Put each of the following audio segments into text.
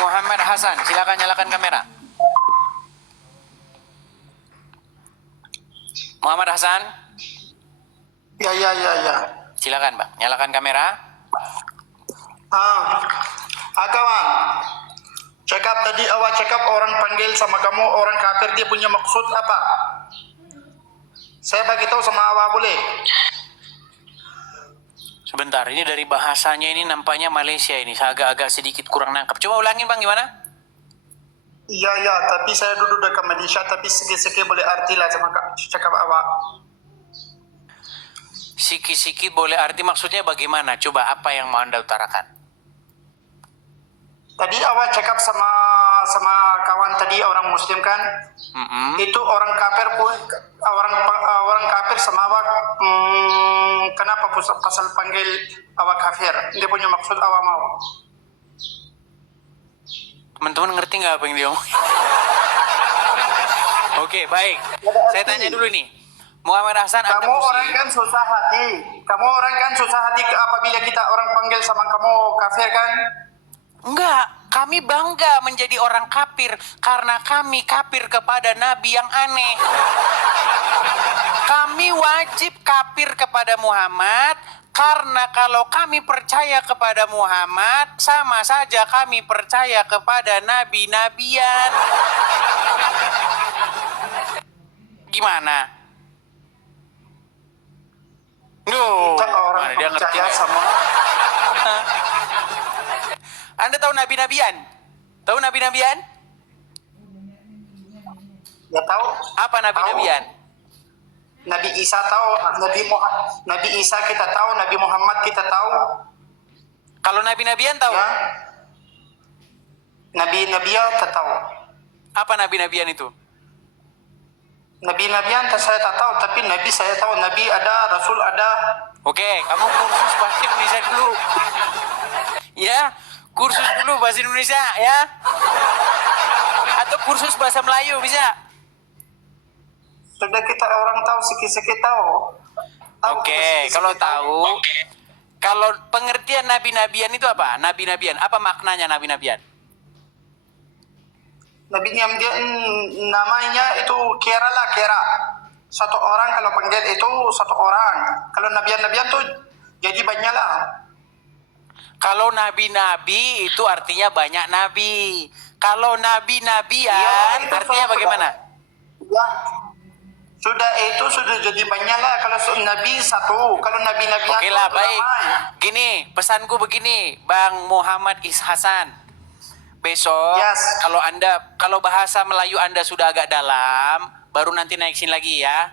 Muhammad Hasan, silakan nyalakan kamera. Muhammad Hasan, Ya, ya, ya, ya. silakan Bang, nyalakan kamera. Kawan. Cakap tadi awak cakap orang panggil sama kamu orang kafir, dia punya maksud apa? Saya bagi tahu sama awak boleh? Sebentar, ini dari bahasanya ini nampaknya Malaysia ini. Saya agak-agak sedikit kurang nangkap. Coba ulangin Bang, gimana? Iya, ya, tapi saya duduk dekat Malaysia, tapi sikit-sikit boleh arti lah sama cakap awak. Sikit-sikit boleh arti, maksudnya bagaimana? Coba apa yang mau Anda utarakan? Tadi awak cakap sama kawan tadi orang Muslim kan? Itu orang kafir pun orang kafir sama awak. Kenapa pasal panggil awak kafir? Dia punya maksud awak mau? Teman-teman ngerti nggak apa yang dia ngomong? Oke, baik. Saya tanya dulu nih. Muhammad Hasan, Anda Kamu Muslim. orang kan susah hati. Kamu orang kan susah hati apabila kita orang panggil sama kamu kafir kan? Enggak, kami bangga menjadi orang kafir karena kami kafir kepada Nabi yang aneh. Kami wajib kafir kepada Muhammad karena kalau kami percaya kepada Muhammad sama saja kami percaya kepada nabi-nabian. Gimana? Kita orang mana dia ngerti percaya nggak? sama. Anda tahu nabi-nabian? Tahu nabi-nabian? Ya tahu. Apa nabi-nabian? Nabi Isa tahu, Nabi Isa kita tahu, Nabi Muhammad kita tahu. Kalau nabi-nabian tahu? Ya. Nabi-nabian kita tahu. Apa nabi-nabian itu? Nabi-nabian saya tak tahu, tapi Nabi saya tahu. Nabi ada, Rasul ada. Oke, kamu kursus bahasa Indonesia dulu. Ya, kursus dulu bahasa Indonesia ya. Atau kursus bahasa Melayu bisa. Sudah kita orang tahu, sikit-sikit tahu. Oke, kalau tahu, kalau pengertian nabi-nabian itu apa? Nabi-nabian, apa maknanya nabi-nabian? Nabi-nabian namanya itu kira lah, kira. Satu orang kalau panggil itu satu orang. Kalau nabian-nabian tuh jadi banyak lah. Kalau nabi-nabi itu artinya banyak nabi. Kalau nabi-nabian Ya, artinya bagaimana? Ya. Sudah itu sudah jadi banyak lah. Kalau Nabi satu, kalau Nabi-nabian Oke lah, baik. Gini, pesanku begini, Bang Muhammad Hasan. Besok, Yes. kalau bahasa Melayu Anda sudah agak dalam, baru nanti naik sini lagi ya.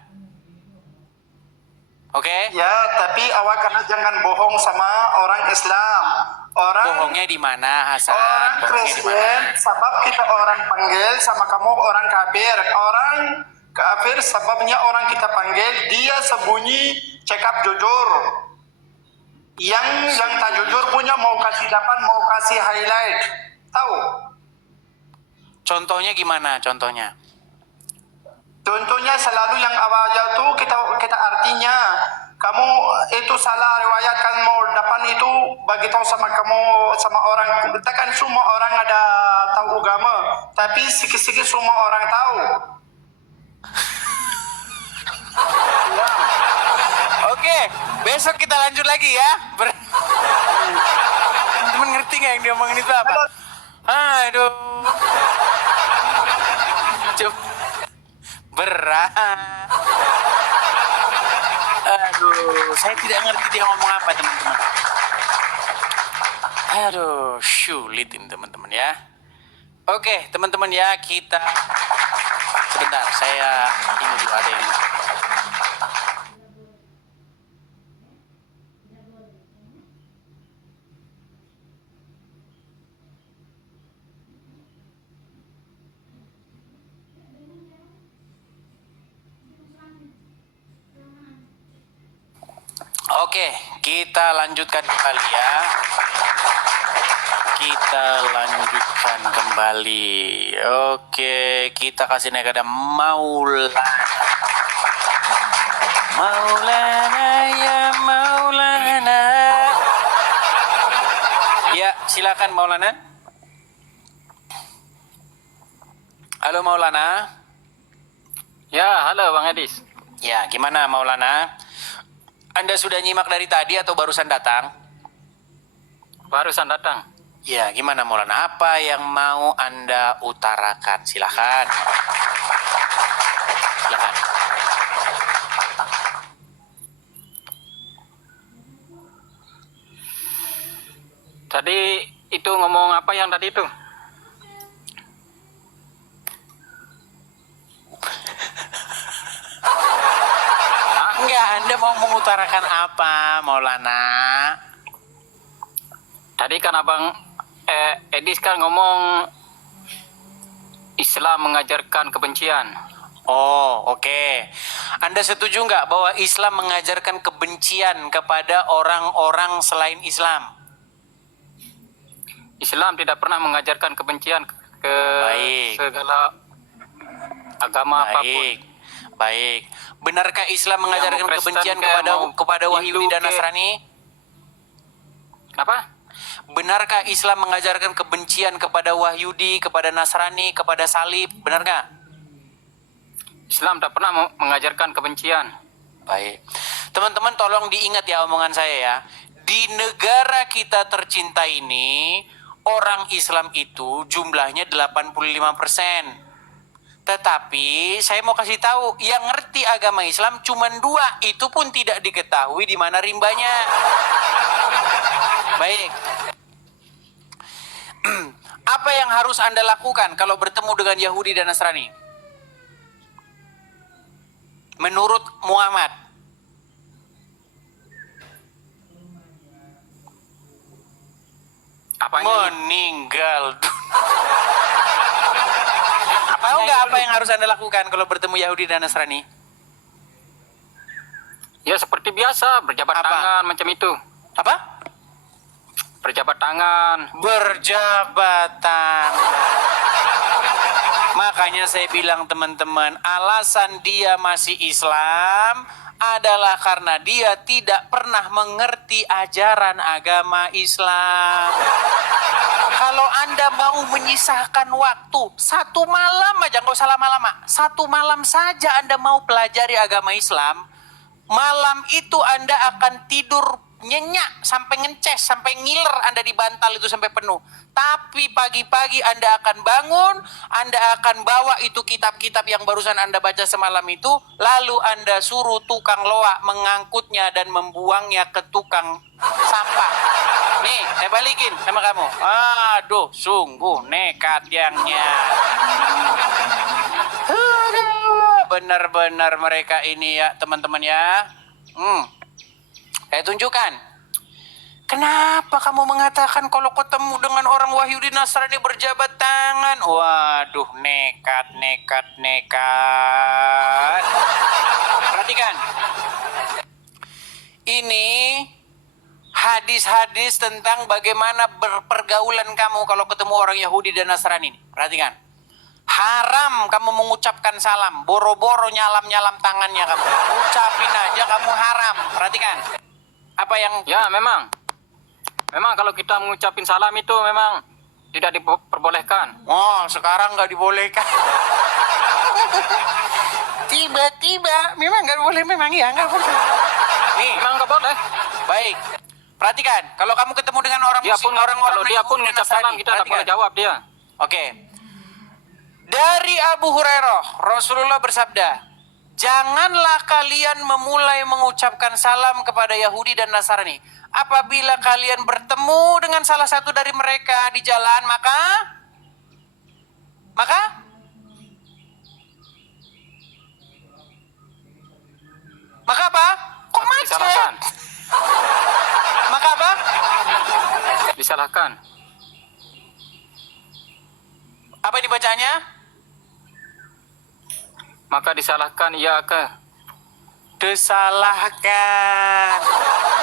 Oke? Ya, tapi awak karena jangan bohong sama orang Islam. Orang Bohongnya di mana, Hasan? orang Bohongnya di mana? Kristen, sebab kita orang panggil sama kamu orang kafir. Orang kafir sebabnya orang kita panggil, dia sembunyi cakap jujur. Yang tak jujur punya mau kasih dapat, mau kasih highlight. Tahu? Contohnya gimana? Contohnya? Contohnya selalu yang awal itu kita artinya kamu itu salah riwayatkan mau dapat itu bagi tahu sama kamu sama orang. Kita kan semua orang ada tahu agama, tapi sikit-sikit semua orang tahu. Ya. Oke, besok kita lanjut lagi ya. Temen ngerti nggak yang dia omongin itu apa? Aduh. Coba. Berat. Aduh, saya tidak ngerti dia ngomong apa teman-teman. Aduh, sulit ini teman-teman ya. Oke, teman-teman ya, kita sebentar, saya ini dulu ada yang Oke, kita lanjutkan kembali ya. Kita lanjutkan kembali. Oke, kita kasih naik ada Maulana. Maulana ya Maulana. Ya, silakan Maulana. Halo Maulana. Ya, halo Bang Edis. Ya, gimana Maulana? Anda sudah nyimak dari tadi atau barusan datang? Barusan datang. Ya, gimana Maulana? Apa yang mau Anda utarakan? Silakan. Silakan. Tadi itu ngomong apa yang tadi itu? Enggak, Anda mau mengutarakan apa, Maulana? Tadi kan Abang Edis kan ngomong Islam mengajarkan kebencian. Oh, oke. Anda setuju nggak bahwa Islam mengajarkan kebencian kepada orang-orang selain Islam? Islam tidak pernah mengajarkan kebencian ke Baik. segala agama apapun. Baik, baik. Benarkah Islam mengajarkan mau Kristen kebencian ke, kepada mau Wahyudi Hindu dan ke. Nasrani? Apa? Benarkah Islam mengajarkan kebencian kepada Wahyudi, kepada Nasrani, kepada Salib? Benarkah? Islam tak pernah mengajarkan kebencian. Baik. Teman-teman tolong diingat ya omongan saya ya. Di negara kita tercinta ini, orang Islam itu jumlahnya 85%. Tetapi saya mau kasih tahu, yang ngerti agama Islam cuma 2, itu pun tidak diketahui di mana rimbanya. Baik. Apa yang harus Anda lakukan kalau bertemu dengan Yahudi dan Nasrani? Menurut Muhammad. Apanya? Meninggal dunia. Tahu nggak apa yang harus Anda lakukan kalau bertemu Yahudi dan Nasrani? Ya seperti biasa, berjabat Apa? tangan macam itu. Apa? Berjabat tangan. Berjabat tangan. Makanya saya bilang teman-teman, alasan dia masih Islam adalah karena dia tidak pernah mengerti ajaran agama Islam. Kalau Anda mau menyisahkan waktu 1 malam aja, nggak usah lama-lama, 1 malam saja Anda mau pelajari agama Islam, malam itu Anda akan tidur nyenyak sampai ngences, sampai ngiler Anda di bantal itu sampai penuh. Tapi pagi-pagi Anda akan bangun, Anda akan bawa itu kitab-kitab yang barusan Anda baca semalam itu, lalu Anda suruh tukang loak mengangkutnya dan membuangnya ke tukang sampah. Nih, saya balikin sama kamu. Aduh, sungguh nekat yangnya. Benar-benar mereka ini ya teman-teman ya. Saya tunjukkan. Kenapa kamu mengatakan kalau ketemu dengan orang Wahyudi Nasrani berjabat tangan? Waduh, nekat. Perhatikan. Ini hadis-hadis tentang bagaimana berpergaulan kamu kalau ketemu orang Yahudi dan Nasrani. Perhatikan. Haram kamu mengucapkan salam. Boro-boro nyalam-nyalam tangannya kamu. Ucapin aja kamu haram. Perhatikan. Apa yang... Ya memang kalau kita mengucapin salam itu memang tidak diperbolehkan. Oh, sekarang nggak dibolehkan. Tiba-tiba, memang nggak boleh, memang ya nggak boleh. Nih, Memang nggak boleh. baik. Perhatikan, kalau kamu ketemu dengan orang Dia muslim, pun orang-orang kalau dia pun Yahudi dan mengucap salam Nasrani, kita tidak boleh perhatikan. jawab dia. Oke. Dari Abu Hurairah, Rasulullah bersabda, janganlah kalian memulai mengucapkan salam kepada Yahudi dan Nasrani. Apabila kalian bertemu dengan salah satu dari mereka di jalan, maka apa? Kok macet? Disalahkan. Maka apa? Disalahkan. Apa ini bacanya? Maka disalahkan ia ke. Disalahkan.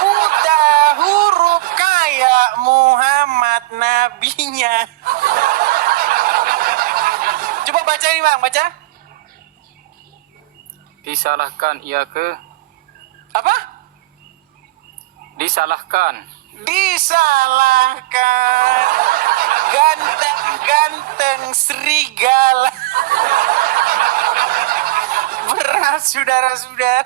Buta huruf kayak Muhammad nabinya. Coba baca ini bang, baca. Disalahkan ia ke. Apa? Disalahkan. Disalahkan. Ganteng-ganteng serigala. saudara-saudara.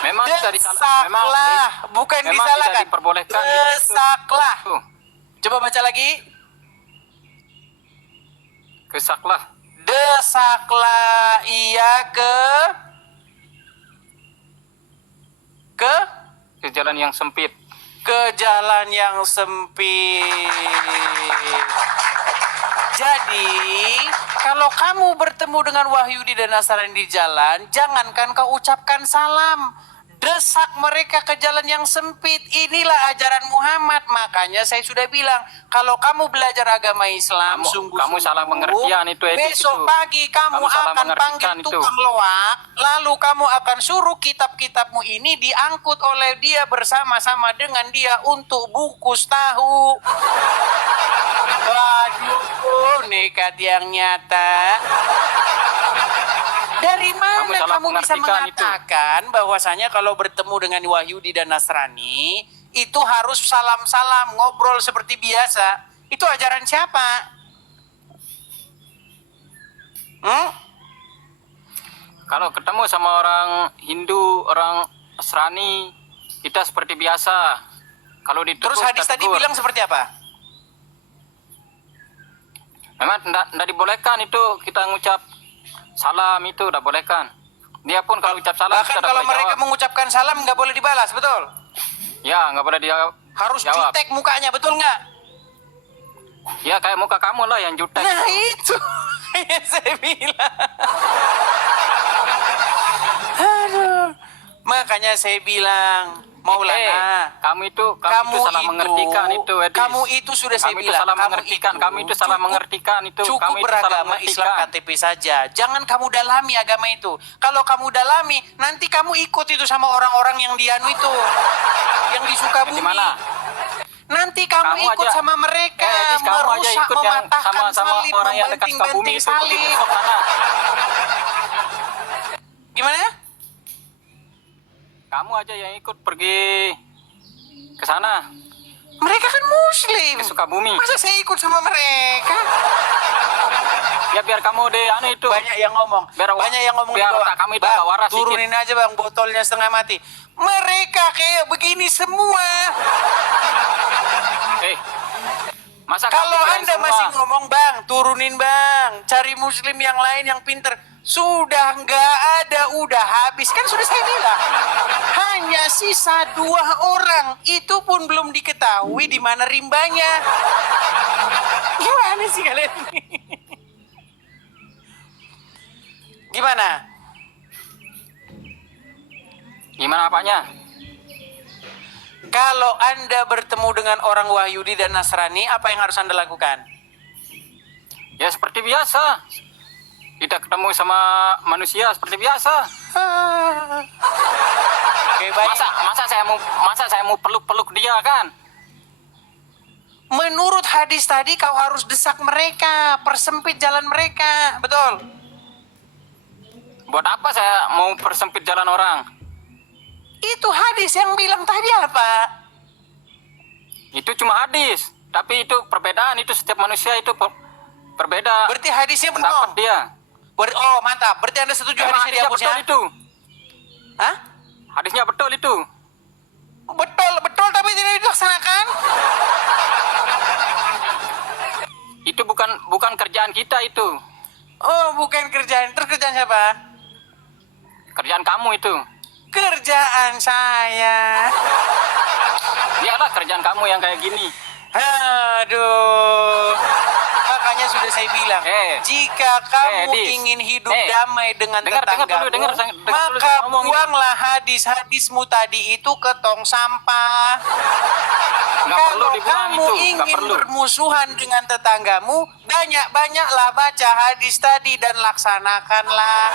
Memang tidak Desaklah, bukan memang disalahkan. tidak diperbolehkan. Desaklah. Tuh, Coba baca lagi. kesaklah Desaklah ia ke ke jalan yang sempit. jalan yang sempit. Jadi, kalau kamu bertemu dengan Wahyudi dan Nasrani di jalan, jangankan kau ucapkan salam. Desak mereka ke jalan yang sempit. Inilah ajaran Muhammad. Makanya saya sudah bilang, kalau kamu belajar agama Islam, Kamu salah pengertian itu, Edis, besok itu. pagi kamu Kamu salah akan panggil mengertikan itu. tukang loak, lalu kamu akan suruh kitab-kitabmu ini diangkut oleh dia bersama-sama dengan dia untuk bungkus tahu. Waduh, nekat yang nyata. Dari mana Kamu salah kamu bisa mengartikan mengatakan bahwasanya kalau bertemu dengan Wahyudi dan Nasrani itu harus salam-salam, ngobrol seperti biasa? Itu ajaran siapa? Kalau ketemu sama orang Hindu, orang Nasrani, kita seperti biasa. Kalau ditegur, Terus hadis kita tadi tegur. bilang seperti apa? Memang tidak dibolehkan itu kita ngucap salam, itu tidak bolehkan. Dia pun kalau ucap salam Bahkan kita tidak kalau boleh mereka jawab. mengucapkan salam nggak boleh dibalas, betul? Ya, nggak boleh dia Harus jawab. jutek mukanya, betul nggak? Ya kayak muka kamu lah yang jutek. Nah itu yang saya bilang. Aduh, makanya saya bilang, Maulana, kamu itu salah mengertikan itu, Edis. kamu itu sudah saya Kamu itu bilang, salah mengertikan, kamu itu salah cukup- mengertikan itu. Cukup Kamu itu salah beragama mengertikan. Islam KTP saja. Jangan kamu dalami agama itu. Kalau kamu dalami, nanti kamu ikut itu sama orang-orang yang dianu itu, yang di Sukabumi. Di mana? Nanti kamu ikut aja- sama mereka, Edis, kamu aja merusak, ikut yang mematahkan sama salib, orang yang dekat Sukabumi membanting-banting itu. salib. Ke sana. Gimana? Kamu aja yang ikut pergi ke sana, Mereka kan Muslim. ke Sukabumi. Masa saya ikut sama mereka? Ya biar kamu deh anu itu. Banyak yang ngomong. Banyak yang ngomong biar di bawah. otak kami itu Bang, agak waras sedikit. turunin aja bang botolnya setengah mati. Mereka kayak begini semua. Masa Kalau kami kirain Anda semua? masih ngomong bang, turunin bang. Cari Muslim yang lain yang pinter. Sudah nggak ada, udah habis. Kan sudah saya bilang. Hanya sisa 2 orang. Itu pun belum diketahui di mana rimbanya. Gimana sih kalian ini? Gimana? Gimana apanya? Kalau Anda bertemu dengan orang Wahyudi dan Nasrani, apa yang harus Anda lakukan? Ya seperti biasa. Kita ketemu sama manusia seperti biasa. Oke, baik. Masa saya mau peluk-peluk dia kan? Menurut hadis tadi kau harus desak mereka, persempit jalan mereka, betul? Buat apa saya mau persempit jalan orang? Itu hadis yang bilang tadi apa? Itu cuma hadis. Tapi itu perbedaan, itu setiap manusia itu berbeda Berarti hadisnya pendapat benar. dia. Oh mantap, berarti Anda setuju Memang hadisnya hadisnya betul dihapusnya? itu. Hah? Hadisnya betul itu. Betul tapi tidak dilaksanakan? Itu bukan kerjaan kita itu. Oh bukan kerjaan, terus kerjaan siapa? Kerjaan kamu itu. Kerjaan saya. Iyalah kerjaan kamu yang kayak gini. Aduh. Makanya sudah saya bilang, jika kamu Dis. ingin hidup damai dengan Dengar tetanggamu, dulu, dengar dulu maka saya ngomong ini. buanglah hadis-hadismu tadi itu ke tong sampah. Nggak perlu Kalau dibuang kamu itu, nggak ingin perlu. bermusuhan dengan tetanggamu, banyak-banyaklah baca hadis tadi dan laksanakanlah.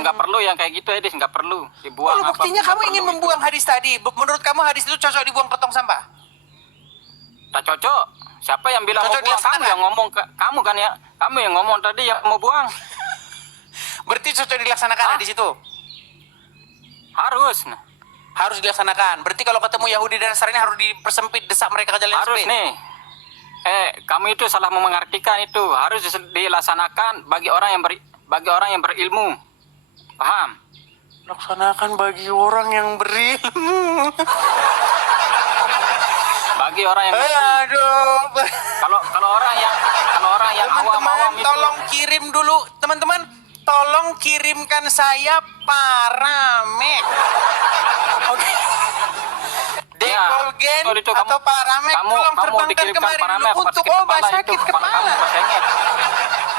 Nggak perlu yang kayak gitu, Edis, nggak perlu dibuang. Kalau buktinya apapun, kamu nggak ingin perlu membuang hadis tadi, menurut kamu hadis itu cocok dibuang ke tong sampah? itu. Tak cocok. Siapa yang bilang Cocok mau buang? Kamu dilaksanakan. yang ngomong, kamu kan ya, kamu yang ngomong tadi yang mau buang. Berarti cocok dilaksanakan Hah? hadis itu? Harus, nah. Harus dilaksanakan. Berarti kalau ketemu Yahudi dan Nasrani harus dipersempit, desak mereka ke jalan yang Harus sempit. nih. Kamu itu salah mengartikan itu. Harus dilaksanakan bagi orang yang berilmu. Paham? Laksanakan bagi orang yang berilmu. Bagi orang yang Aduh. kalau orang yang awam-awam Teman-teman, itu. tolong kirim dulu. Teman-teman, tolong kirimkan saya Paramek. Oke. Dekolgen betul itu, atau Paramek, tolong terbangkan dikirimkan kemari Paramek, dulu obat untuk sakit obat kepala sakit itu. Kepala kamu kepala. bersengit.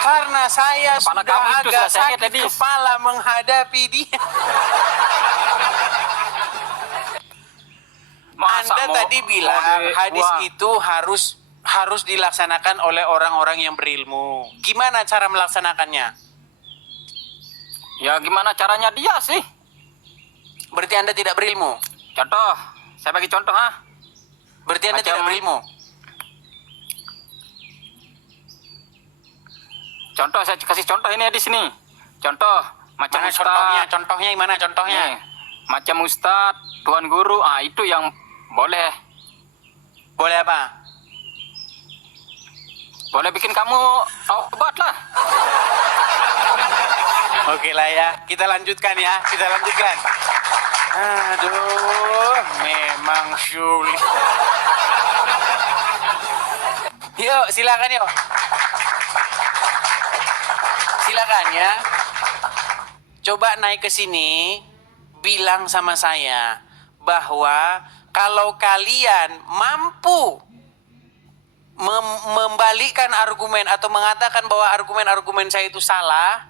Karena saya Kepala sudah kamu itu agak sudah sengit, sakit Edis. kepala menghadapi dia. Masa Anda mau- tadi bilang hadis itu harus dilaksanakan oleh orang-orang yang berilmu. Gimana cara melaksanakannya? Ya gimana caranya dia sih? Berarti Anda tidak berilmu. Contoh, saya bagi contoh Berarti Anda Macam- tidak berilmu. Contoh saya kasih contoh ini di sini. Contoh macam Mana ustaz. contohnya? Contohnya gimana contohnya? Nih, macam ustaz, tuan guru, itu yang boleh Boleh apa? boleh bikin kamu obat lah. Oke lah ya, kita lanjutkan ya, kita lanjutkan. Aduh, memang sulit. Yuk, silakan yuk. Silakan ya. Coba naik ke sini, bilang sama saya bahwa kalau kalian mampu membalikkan argumen atau mengatakan bahwa argumen-argumen saya itu salah,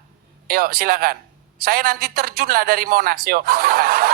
yuk silakan. Saya nanti terjunlah dari Monas, yuk. Silakan.